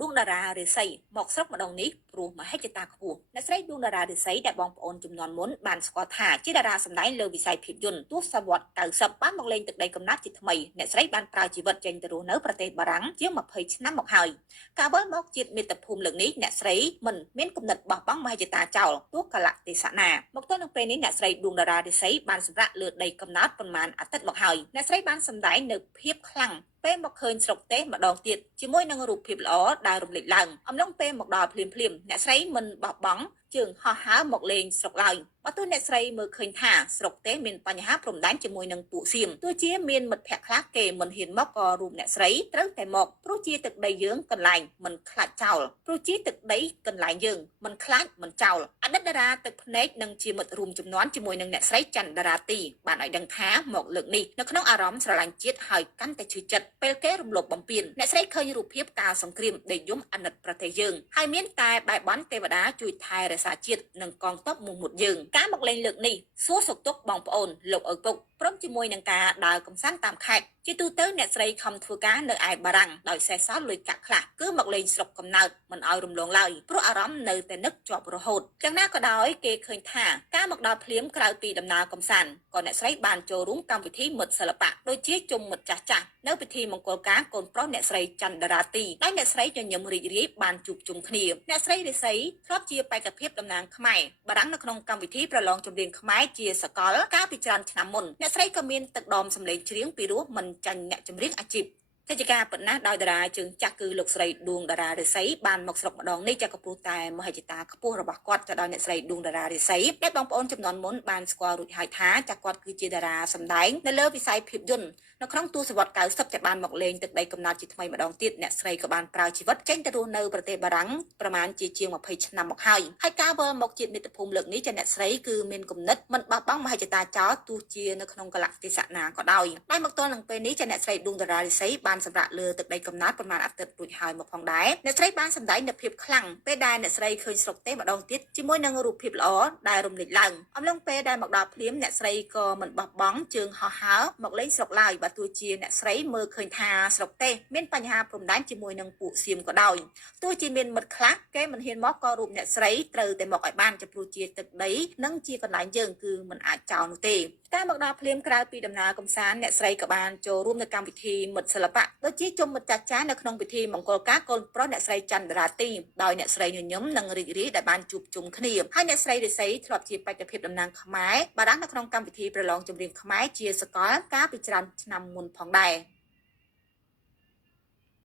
ដួងតារារិស័យមកស្រុកម្ដងនេះព្រោះមហិច្ឆតាខ្ពស់អ្នកស្រីដួងតារារិស័យដែលបងប្អូនចំនួនមុនបានស្គាល់ថាជាតារាសម្ដែងលើវិស័យភាពយន្តទសវត្ស90បានមកលេងទឹកដីកំណើតជាថ្មីអ្នកស្រីបានប្រើជីវិតចេញទៅរស់នៅប្រទេសបារាំងជាង20ឆ្នាំមកហើយការវិលមកជាតិមាតុភូមិលើកនេះអ្នកស្រីមិនមានគំនិតបោះបង់មហិច្ឆតាចោលទោះកលៈទេសនាមកទល់នឹងពេលនេះអ្នកស្រីដួងតារារិស័យបានសម្រាកលើដីកំណើតប៉ុន្មានអាទិត្យមកហើយអ្នកស្រីបានសម្ដែងនៅភាពខ្លាំងពេលមកឃើញស្រុកទេម្ដងទៀតជាមួយនឹងរូបភាពល្អដែលរំលេចឡើងអំឡុងពេលមកដល់ភ្លាមអ្នកស្រីមិនបោះបង់ជើងហោះហើរមកលេងស្រុកឡើយបើទោះអ្នកស្រីមើលឃើញថាស្រុកទេមានបញ្ហាព្រំដែនជាមួយនឹងពួកសៀមទោះជាមានមិត្តភ័ក្តិខ្លះគេមិនហ៊ានមកក៏រូបអ្នកស្រីត្រូវតែមកព្រោះជាទឹកដីយើងកន្លែងមិនខ្លាចចោលព្រោះជាទឹកដីកន្លែងយើងមិនខ្លាចមិនចោលអតីតតារាទឹកភ្នែកនិងជាមិត្តរួមចំនួនជាមួយនឹងអ្នកស្រីច័ន្ទតារាទីបានឲ្យដឹងថាមកលើកនេះនៅក្នុងអារម្មណ៍ស្រឡាញ់ជាតិហើយកាន់តែឈឺចិត្តពេលគេរំលោភបំពានអ្នកស្រីឃើញរូបភាពការសង្គ្រាមដីយំអាណិតប្រទេសយើងហើយមានតែបែបបន់ទេវតាជួយថែរក្សាជាតិនិងកងទ័ពមុខមុតយើងការមកលេងលើកនេះសួរសុខទុក្ខបងប្អូនលោកឪពុកព្រមជាមួយនឹងការដើរកម្សាន្តតាមខេត្តជាទូទៅអ្នកស្រីខំធ្វើការនៅឯបារាំងដោយសេះសល់លុយកាក់ខ្លះគឺមកលេងស្រុកកំណើតមិនឲ្យរំលងឡើយព្រោះអារម្មណ៍នៅតែនឹកជាប់រហូតយ៉ាងណាក៏ដោយគេឃើញថាការមកដល់ភ្លាមក្រៅពីដំណើរកម្សាន្តក៏អ្នកស្រីបានចូលរួមកម្មវិធីមិត្តសិល្បៈដូចជាជុំមិត្តចាស់នៅពិធីមង្គលការកូនប្រុសអ្នកស្រីច័ន្ទតារាទីដែលអ្នកស្រីញញឹមរីករាយបានជួបជុំគ្នាអ្នកស្រីរិស័យធ្លាប់ជាបេក្ខភាពតំណាងខ្មែរបារាំងនៅក្នុងកម្មវិធីប្រឡងចម្រៀងខ្មែរជាសកលកាលពីច្រើនឆ្នាំមុនអ្នកស្រីក៏មានទឹកដមសម្លេងច្រៀងពីរោះមិនចាញ់អ្នកចម្រៀងអាជីពកិច្ចការប៉ុណ្ណាដោយតារាជើងចាស់គឺលោកស្រីដួងតារារិស័យបានមកស្រុកម្ដងនេះចាក់កពុះតែមហិច្ឆតាខ្ពស់របស់គាត់ទៅដល់អ្នកស្រីដួងតារារិស័យដែលបងប្អូនចំនួនមុនបានស្គាល់រួចហើយថាចាក់គាត់គឺជាតារាសម្ដែងនៅលើវិស័យភាពយន្តនៅក្នុងទសវត្ស90តែបានមកលេងទឹកដីកំណើតជាថ្មីម្ដងទៀតអ្នកស្រីក៏បានប្រើជីវិតចេញទៅរស់នៅប្រទេសបារាំងប្រមាណជាង20ឆ្នាំមកហើយការវិលមកជាតិមាតុភូមិលើកនេះចាអ្នកស្រីគឺមានគំនិតមិនបោះបង់មហិច្ឆតាចោលទោះជានៅក្នុងកលៈទេសនាក៏ដោយតែមកទល់នឹងពេលនេះចាអ្នកស្រីដួងតារារិស័យបានសម្រាកលើទឹកដីកំណើតប្រមាណអាទិត្យរួចហើយមកផងដែរអ្នកស្រីបានសម្ដែងនូវភាពខ្លាំងពេលដែលអ្នកស្រីឃើញស្រុកទេម្ដងទៀតជាមួយនឹងរូបភាពល្អដែលរំលេចឡើងអំឡុងពេលដែលមកដល់ភ្លាមអ្នកស្រីក៏មិនបោះបង់ជើងហោះហើរមកលេងស្រុកឡើយបើទោះជាអ្នកស្រីមើលឃើញថាស្រុកទេមានបញ្ហាព្រំដែនជាមួយនឹងពួកសៀមក៏ដោយទោះជាមានមិត្តខ្លះគេមិនហ៊ានមកក៏រូបអ្នកស្រីត្រូវតែមកឲ្យបានចំពោះជាទឹកដីនិងជាកន្លែងយើងគឺមិនអាចចោលនោះទេការមកដល់ភ្លាមក្រៅពីដំណើរកម្សាន្តអ្នកស្រីក៏បានចូលរួមនៅកម្មវិធីមិត្តសិល្បៈដូចជាជុំមិត្តចាស់ៗនៅក្នុងពិធីមង្គលការកូនប្រុសអ្នកស្រីច័ន្ទតារាទីដោយអ្នកស្រីញញឹមនិងរីករាយដែលបានជួបជុំគ្នាហើយអ្នកស្រីរិស័យធ្លាប់ជាបេក្ខភាពតំណាងខ្មែរបារាំងនៅក្នុងកម្មវិធីប្រឡងចម្រៀងខ្មែរជាសកលកាលពីច្រើនឆ្នាំមុនផងដែរ